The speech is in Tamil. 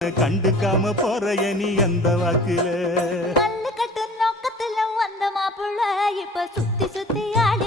கண்டுக்காம போறைய நீ அந்த வாக்குல கல்லு கட்டு நோக்கத்துல வந்த மாப்புள்ள இப்ப சுத்தி சுத்தி ஆடி